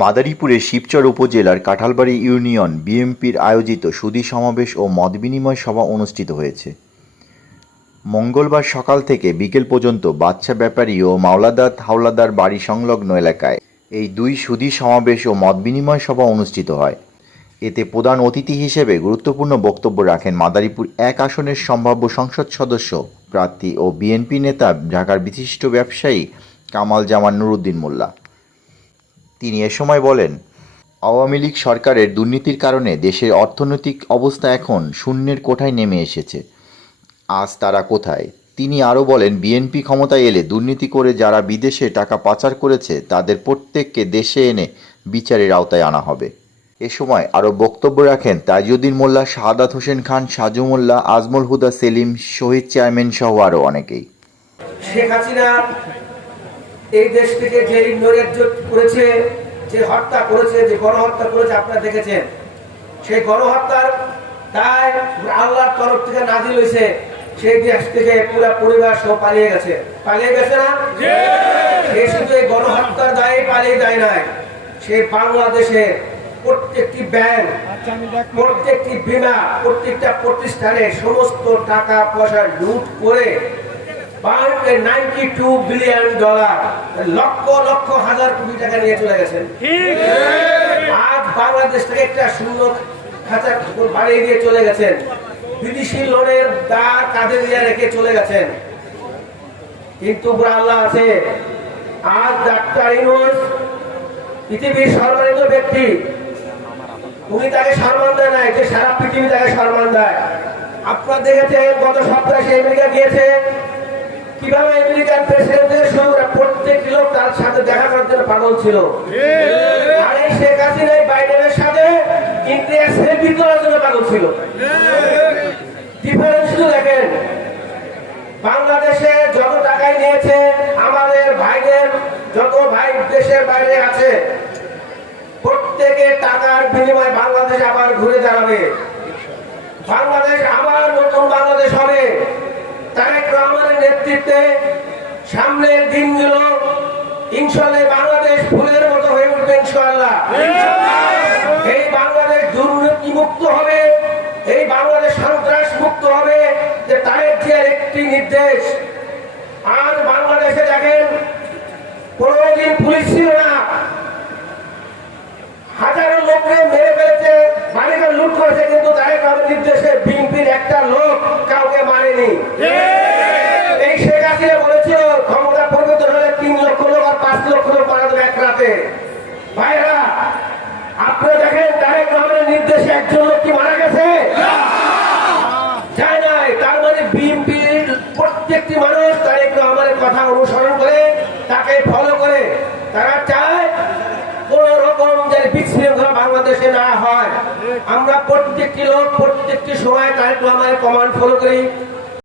মাদারীপুরের শিবচর উপজেলার কাঁঠালবাড়ি ইউনিয়ন বিএনপির আয়োজিত সুধী সমাবেশ ও মতবিনিময় সভা অনুষ্ঠিত হয়েছে। মঙ্গলবার সকাল থেকে বিকেল পর্যন্ত বাচ্চা ব্যাপারী ও মাওলাদার হাওলাদার বাড়ি সংলগ্ন এলাকায় এই দুই সুধী সমাবেশ ও মতবিনিময় সভা অনুষ্ঠিত হয়। এতে প্রধান অতিথি হিসেবে গুরুত্বপূর্ণ বক্তব্য রাখেন মাদারীপুর এক আসনের সম্ভাব্য সংসদ সদস্য, প্রার্থী ও বিএনপি নেতা ঢাকার বিশিষ্ট ব্যবসায়ী কামাল জামান নুরুদ্দিন মোল্লা। তিনি এ সময় বলেন, আওয়ামী লীগ সরকারের দুর্নীতির কারণে দেশের অর্থনৈতিক অবস্থা এখন শূন্যের কোঠায় নেমে এসেছে। আজ তারা কোথায়? তিনি আরও বলেন, বিএনপি ক্ষমতায় এলে দুর্নীতি করে যারা বিদেশে টাকা পাচার করেছে, তাদের প্রত্যেককে দেশে এনে বিচারের আওতায় আনা হবে। এ সময় আরও বক্তব্য রাখেন তাজউদ্দিন মোল্লা, শাহাদাত হোসেন খান, সাজু মোল্লা, আজমল হুদা, সেলিম, শহীদ চেয়ারম্যান সহ আরও অনেকেই। শেখ হাসিনা এই দেশ থেকে যে নৈরাজ্য করেছে যে হত্যা করেছে যে গণহত্যা করেছে আপনারা দেখেছেন। সেই গণহত্যার দায় আল্লাহর তরফ থেকে নাজিল হয়েছে। সেই দেশ থেকে পুরো পরিবার সহ পালিয়ে গেছে। পালিয়ে গেছে না? সে শুধু এই গণহত্যার দায়ে পালিয়ে যায় নাই। সে বাংলাদেশে প্রত্যেকটি ব্যাংক প্রত্যেকটি বিমা প্রত্যেকটা প্রতিষ্ঠানে সমস্ত টাকা পয়সা লুট করে ninety two billion dollar lakh lakh হাজার কোটি টাকা নিয়ে চলে গেছেন আজ একটা খাঁচা বাড়িয়ে দিয়ে চলে গেছেন। বিদেশি লোনের কাঁধে দিয়ে রেখে চলে গেছেন। কিন্তু আল্লাহ আছে আজ ডাক্তার ইনুস পৃথিবীর সর্বাধিক ব্যক্তি উনি তাকে সম্মান দেয় নাই যে সারা পৃথিবী তাকে সম্মান দেয়। আপনারা দেখেছেন গত সপ্তাহে সে আমেরিকা গিয়েছে কীভাবে আমেরিকার প্রেসিডেন্টের সঙ্গে প্রত্যেকটি লোক তার সাথে দেখা করার জন্য পাগল ছিল। আর এই শেখ হাসিনা সাথে ইন্ডিয়া সেলফি জন্য পাগল ছিল। ডিফারেন্স শুধু দেখেন, বাংলাদেশে যত টাকাই নিয়েছে, আমাদের ভাইদের, যত ভাই দেশের বাইরে আছে, প্রত্যেকে টাকার বিনিময়ে বাংলাদেশ আবার ঘুরে দাঁড়াবে। বাংলাদেশ আবার নতুন বাংলাদেশ হবে। তারেক রহমানের নেতৃত্বে সামনের দিনগুলো ইনশাল্লাহ বাংলাদেশ ফুলের মতো হয়ে উঠবে ইনশাল্লাহ এই বাংলাদেশ দুর্নীতি মুক্ত হবে এই বাংলাদেশ সন্ত্রাস মুক্ত হবে যে জিয়ার একটি নির্দেশ। আর বাংলাদেশে দেখেন কোনোদিন পুলিশ ছিল না। হাজারো লোককে মেরে ফেলেছে মালিকের লুট করেছে কিন্তু তারেক নির্দেশে বিএনপির একটা লোক কাউকে মারেনি এই শেখ হাসিনা বলেছিল ক্ষমতা পরিবর্তন হলে তিন লক্ষ লোক আর পাঁচ লক্ষ লোক মারা যাবে এক রাতে ভাইরা আপনারা দেখেন তারেক রহমানের নির্দেশে একজন লোক কি মারা গেছে যায় নাই তার মানে বিএনপির প্রত্যেকটি মানুষ তারেক রহমানের কথা অনুসরণ করে তাকে ফলো করে তারা চায় কোন রকম যে বিশৃঙ্খলা বাংলাদেশে না হয়। আমরা প্রত্যেকটি লোক, প্রত্যেকটি সময় তারেক রহমানের কমান্ড ফলো করি।